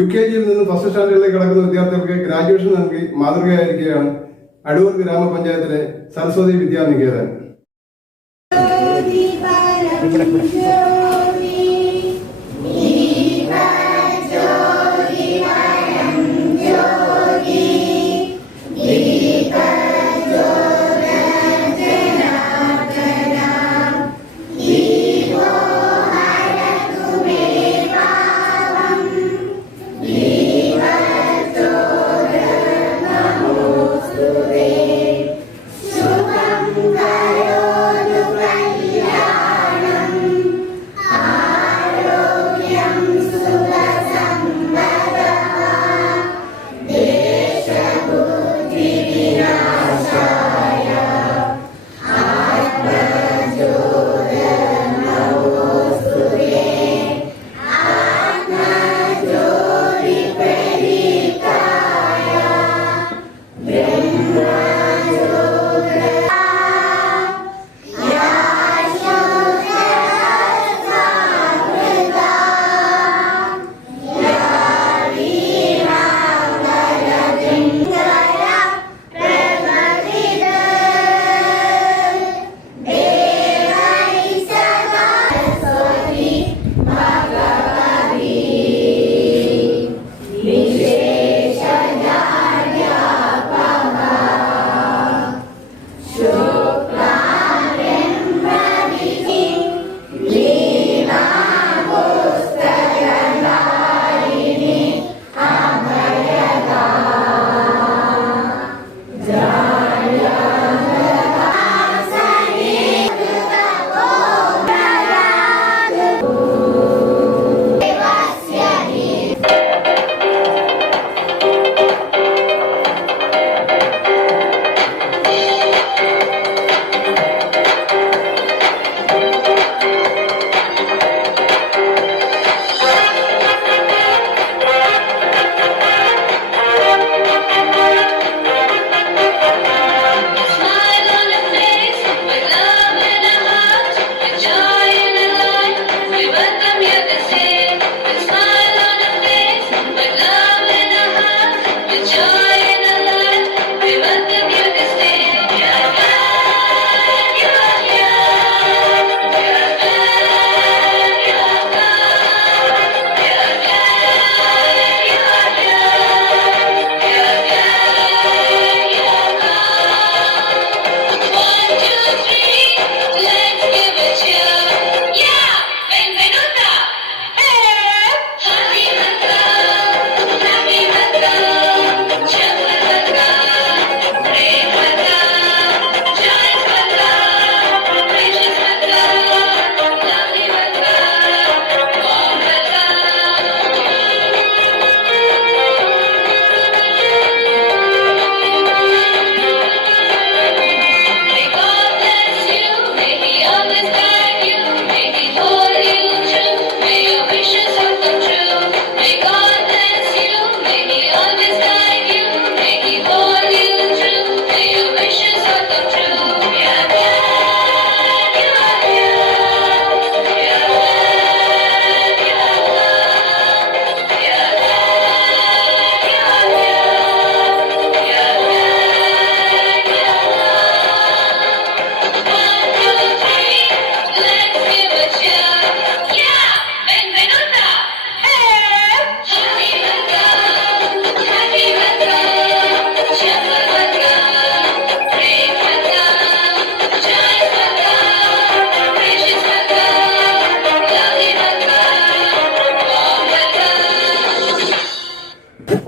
UKG-യിൽ നിന്ന് ഫസ്റ്റ് സ്റ്റാൻഡേർഡിലേക്ക് കടക്കുന്ന വിദ്യാർത്ഥികൾക്ക് ഗ്രാജുവേഷൻ നൽകി മാതൃകയായിരിക്കുകയാണ് അടൂർ ഗ്രാമപഞ്ചായത്തിലെ സരസ്വതി വിദ്യാനികേതൻ.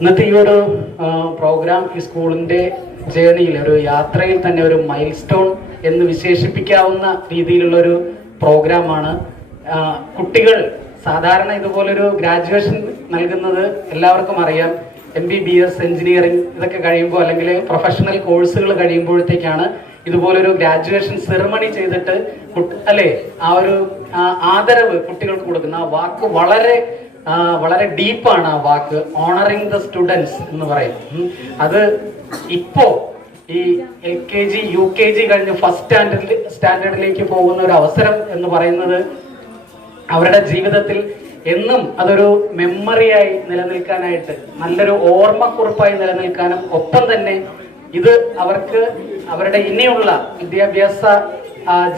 ഇന്നത്തെ ഈ ഒരു പ്രോഗ്രാം ഈ സ്കൂളിന്റെ ജേണിയിൽ ഒരു യാത്രയിൽ തന്നെ ഒരു മൈൽ സ്റ്റോൺ എന്ന് വിശേഷിപ്പിക്കാവുന്ന രീതിയിലുള്ളൊരു പ്രോഗ്രാമാണ്. കുട്ടികൾ സാധാരണ ഇതുപോലൊരു ഗ്രാജുവേഷൻ നൽകുന്നത് എല്ലാവർക്കും അറിയാം. MBBS എഞ്ചിനീയറിംഗ് ഇതൊക്കെ കഴിയുമ്പോൾ അല്ലെങ്കിൽ പ്രൊഫഷണൽ കോഴ്സുകൾ കഴിയുമ്പോഴത്തേക്കാണ് ഇതുപോലൊരു ഗ്രാജുവേഷൻ സെറിമണി ചെയ്തിട്ട് അല്ലേ ആ ഒരു ആദരവ് കുട്ടികൾക്ക് കൊടുക്കുന്ന ആ വാക്ക് വളരെ ഡീപ്പാണ്. ആ വാക്ക് ഓണറിങ് ദ സ്റ്റുഡൻസ് എന്ന് പറയും. അത് ഇപ്പോ ഈ LKG UKG കഴിഞ്ഞ് ഫസ്റ്റ് സ്റ്റാൻഡേർഡിലേക്ക് പോകുന്ന ഒരു അവസരം എന്ന് പറയുന്നത് അവരുടെ ജീവിതത്തിൽ എന്നും അതൊരു മെമ്മറിയായി നിലനിൽക്കാനായിട്ട്, നല്ലൊരു ഓർമ്മക്കുറിപ്പായി നിലനിൽക്കാനും, ഒപ്പം തന്നെ ഇത് അവർക്ക് അവരുടെ ഇനിയുള്ള വിദ്യാഭ്യാസ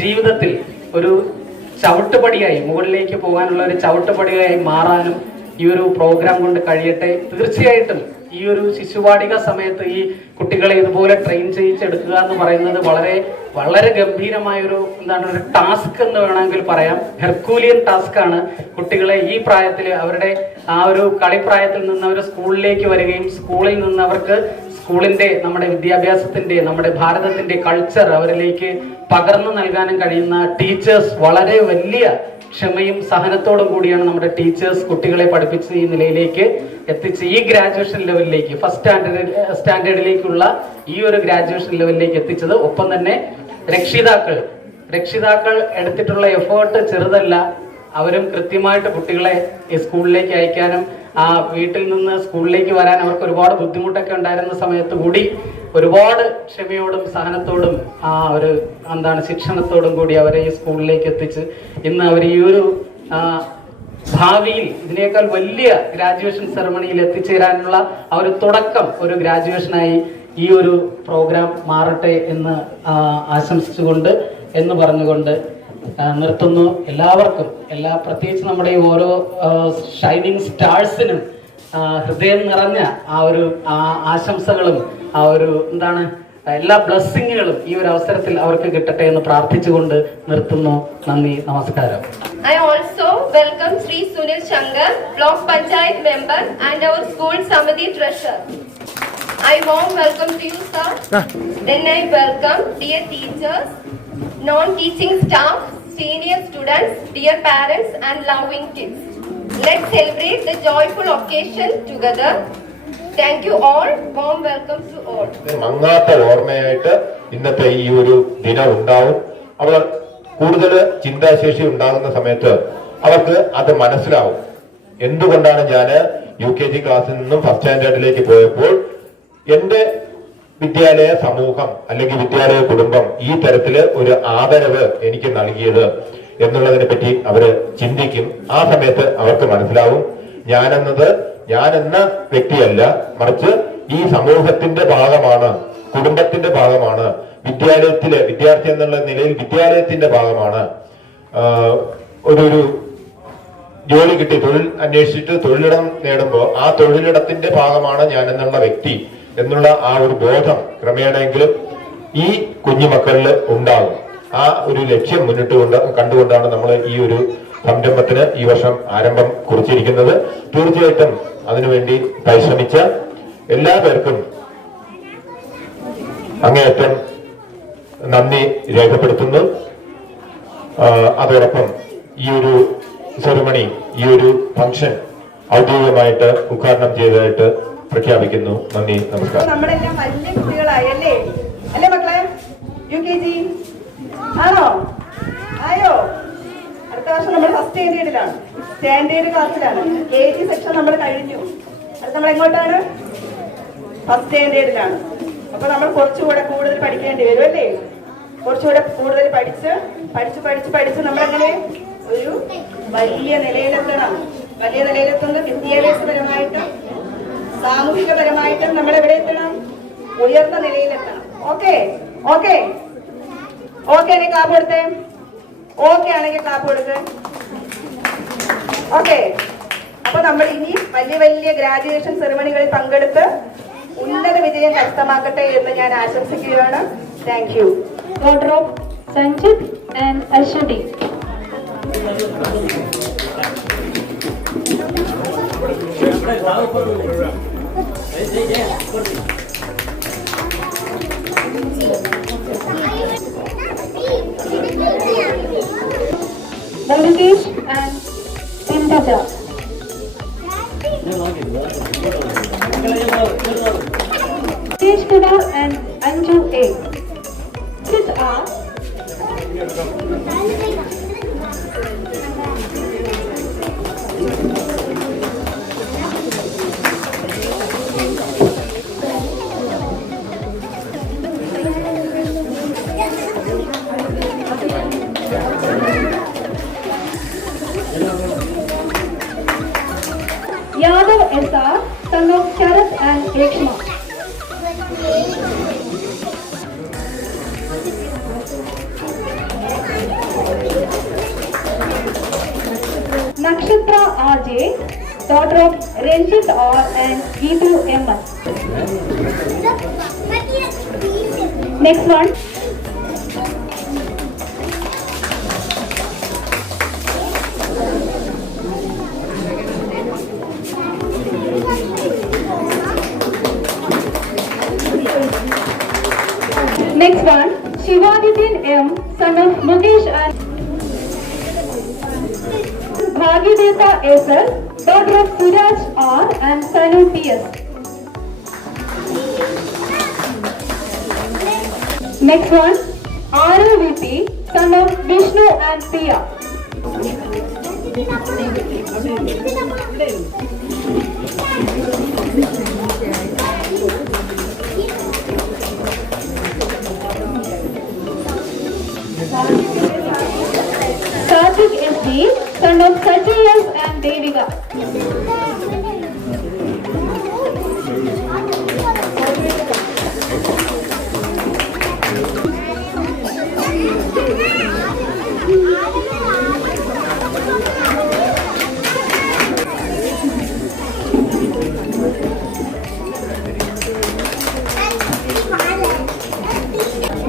ജീവിതത്തിൽ ഒരു ചവിട്ടുപടിയായി, മുകളിലേക്ക് പോകാനുള്ള ഒരു ചവിട്ടുപടിയായി മാറാനും ഈ ഒരു പ്രോഗ്രാം കൊണ്ട് കഴിയട്ടെ. തീർച്ചയായിട്ടും ഈ ഒരു ശിശുവാടിക സമയത്ത് ഈ കുട്ടികളെ ഇതുപോലെ ട്രെയിൻ ചെയ്യിച്ചെടുക്കുക എന്ന് പറയുന്നത് വളരെ വളരെ ഗംഭീരമായൊരു ഒരു ടാസ്ക് എന്ന് വേണമെങ്കിൽ പറയാം. ഹെർക്കൂലിയൻ ടാസ്ക് ആണ്. കുട്ടികളെ ഈ പ്രായത്തിൽ അവരുടെ ആ ഒരു കളിപ്രായത്തിൽ നിന്ന് അവർ സ്കൂളിലേക്ക് വരികയും സ്കൂളിൽ നിന്ന് അവർക്ക് സ്കൂളിന്റെ, നമ്മുടെ വിദ്യാഭ്യാസത്തിന്റെ, നമ്മുടെ ഭാരതത്തിന്റെ കൾച്ചർ അവരിലേക്ക് പകർന്നു നൽകാനും കഴിയുന്ന ടീച്ചേഴ്സ് വളരെ വലിയ ക്ഷമയും സഹനത്തോടും കൂടിയാണ് നമ്മുടെ ടീച്ചേഴ്സ് കുട്ടികളെ പഠിപ്പിച്ച് ഈ നിലയിലേക്ക് എത്തിച്ച് ഈ ഗ്രാജുവേഷൻ ലെവലിലേക്ക്, ഫസ്റ്റ് സ്റ്റാൻഡേർഡിലേക്കുള്ള ഈ ഒരു ഗ്രാജുവേഷൻ ലെവലിലേക്ക് എത്തിച്ചത്. ഒപ്പം തന്നെ രക്ഷിതാക്കൾ എടുത്തിട്ടുള്ള എഫേർട്ട് ചെറുതല്ല. അവരും കൃത്യമായിട്ട് കുട്ടികളെ ഈ സ്കൂളിലേക്ക് അയക്കാനും ആ വീട്ടിൽ നിന്ന് സ്കൂളിലേക്ക് വരാൻ അവർക്ക് ഒരുപാട് ബുദ്ധിമുട്ടൊക്കെ ഉണ്ടായിരുന്ന സമയത്ത് കൂടി ഒരുപാട് ക്ഷമയോടും സഹനത്തോടും ആ ഒരു ശിക്ഷണത്തോടും കൂടി അവരെ ഈ സ്കൂളിലേക്ക് എത്തിച്ച് ഇന്ന് അവർ ഈ ഒരു ഭാവിയിൽ ഇതിനേക്കാൾ വലിയ ഗ്രാജുവേഷൻ സെറമണിയിൽ എത്തിച്ചേരാനുള്ള ആ ഒരു തുടക്കം, ഒരു ഗ്രാജുവേഷനായി ഈ ഒരു പ്രോഗ്രാം മാറട്ടെ എന്ന് ആശംസിച്ചുകൊണ്ട് എന്ന് പറഞ്ഞുകൊണ്ട് നിർത്തുന്നു. എല്ലാവർക്കും, പ്രത്യേകിച്ച് നമ്മുടെ ഈ ഓരോ ഷൈനിങ് സ്റ്റാർസിനും ഹൃദയം നിറഞ്ഞ ആ ഒരു ആശംസകളും ആ ഒരു എല്ലാ ബ്ലെസ്സിങ്ങുകളും ഈ ഒരു അവസരത്തിൽ അവർക്ക് കിട്ടട്ടെ എന്ന് പ്രാർത്ഥിച്ചുകൊണ്ട് നിർത്തുന്നു. നന്ദി, നമസ്കാരം. I also welcome Sri Sunil Shankar, Block Panchayat member and our school Samiti treasurer. I warm welcome to you, sir. Then I welcome dear teachers, non-teaching staff, senior students, dear parents and loving kids. Let's celebrate the joyful occasion together. Thank you all. Warm welcome to all. മങ്ങാത്ത ഓർമ്മയായിട്ട് ഇന്നത്തെ ഈ ഒരു ദിനം ഉണ്ടാവും. അവർ കൂടുതൽ ചിന്താശേഷി ഉണ്ടാകുന്ന സമയത്ത് അവർക്ക് അത് മനസ്സിലാവും. എന്തുകൊണ്ടാണ് ഞാൻ UKG ക്ലാസ്സിൽ നിന്നും ഫസ്റ്റ് സ്റ്റാൻഡേർഡിലേക്ക് പോയപ്പോൾ എന്റെ വിദ്യാലയ സമൂഹം അല്ലെങ്കിൽ വിദ്യാലയ കുടുംബം ഈ തരത്തില് ഒരു ആദരവ് എനിക്ക് നൽകിയത് എന്നുള്ളതിനെ പറ്റി അവര് ചിന്തിക്കും. ആ സമയത്ത് അവർക്ക് മനസ്സിലാവും ഞാൻ എന്ന വ്യക്തിയല്ല, മറിച്ച് ഈ സമൂഹത്തിന്റെ ഭാഗമാണ്, കുടുംബത്തിന്റെ ഭാഗമാണ്, വിദ്യാലയത്തിലെ വിദ്യാർത്ഥി എന്നുള്ള നിലയിൽ വിദ്യാലയത്തിന്റെ ഭാഗമാണ്. ഒരു ജോലി കിട്ടി, തൊഴിൽ അന്വേഷിച്ചിട്ട് തൊഴിലിടം നേടുമ്പോൾ ആ തൊഴിലിടത്തിന്റെ ഭാഗമാണ് ഞാൻ എന്നുള്ള വ്യക്തി എന്നുള്ള ആ ഒരു ബോധം ക്രമേണയെങ്കിലും ഈ കുഞ്ഞുമക്കളിൽ ഉണ്ടാകും. ആ ഒരു ലക്ഷ്യം കണ്ടുകൊണ്ടാണ് നമ്മൾ ഈ ഒരു സംരംഭത്തിന് ഈ വർഷം ആരംഭം കുറിച്ചിരിക്കുന്നത്. തീർച്ചയായിട്ടും അതിനുവേണ്ടി പരിശ്രമിച്ച എല്ലാ പേർക്കും അങ്ങേയറ്റം നന്ദി രേഖപ്പെടുത്തുന്നു. അതോടൊപ്പം ഈ ഒരു സെറിമണി, ഈ ഒരു ഫംഗ്ഷൻ ഔദ്യോഗികമായിട്ട് ഉദ്ഘാടനം ചെയ്തതായിട്ട് പ്രഖ്യാപിക്കുന്നു. നന്ദി, നമസ്കാരം. നമ്മളെല്ലാം വലിയ കുട്ടികളായി അല്ലേ മക്കളെ? UKG ആണോ? ആയോ? അടുത്ത വർഷം നമ്മൾ ഫസ്റ്റ് സ്റ്റാൻഡേർഡ് ക്ലാസ്സിലാണ്. KG സെക്ഷൻ നമ്മൾ കഴിഞ്ഞു. അത് നമ്മൾ എങ്ങോട്ടാണ്? ഫസ്റ്റ് സ്റ്റാൻഡേർഡിലാണ്. അപ്പൊ നമ്മൾ കുറച്ചുകൂടെ കൂടുതൽ പഠിക്കേണ്ടി വരും അല്ലേ? കുറച്ചുകൂടെ കൂടുതൽ പഠിച്ച് നമ്മളെങ്ങനെ ഒരു വലിയ നിലയിലെത്തണം. വലിയ നിലയിലെത്തുന്നത് വിദ്യാഭ്യാസപരമായിട്ടും സാമൂഹികപരമായിട്ടും നമ്മൾ എവിടെ എത്തണം? ഉയർന്ന നിലയിലെത്തണം. ഓക്കെ ആണെങ്കിൽ ക്ലാപ്പ് കൊടുത്തേ. ഓക്കെ ആണെങ്കിൽ ക്ലാപ്പ് കൊടുത്ത്. ഓക്കെ. അപ്പൊ നമ്മൾ ഇനി വലിയ ഗ്രാജുവേഷൻ സെറിമണികളിൽ പങ്കെടുത്ത് ഉന്നത വിജയം കരസ്ഥമാക്കട്ടെ എന്ന് ഞാൻ ആശംസിക്കുകയാണ്. Thank you. Order of Sanjit and Ashwini. Murugesh and Sintaja. Mukesh Kumar and Anju A. This are and Rekshma. Nakshatra RJ, daughter of Renjit R and Geetu MS. Next one. Next one, Shivadipin M, son of Mukesh and Bhagideta SL, daughter of Suraj R and Sanu TS. Next one, RVP, son of Vishnu and Priya. Karthik SD, son of Sajayas and Devika.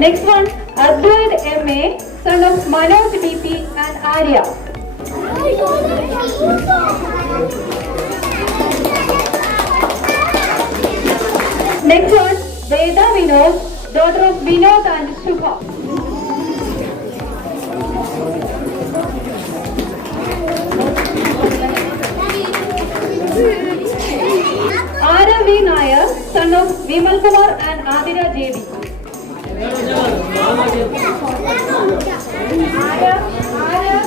Next one, Advaid MA, son of Manoj BP and Arya. Next one, Veda Vinod, daughter of Vinod and Shubha. Aravi Nair, son of Vimal Kumar and Adira JB. Arya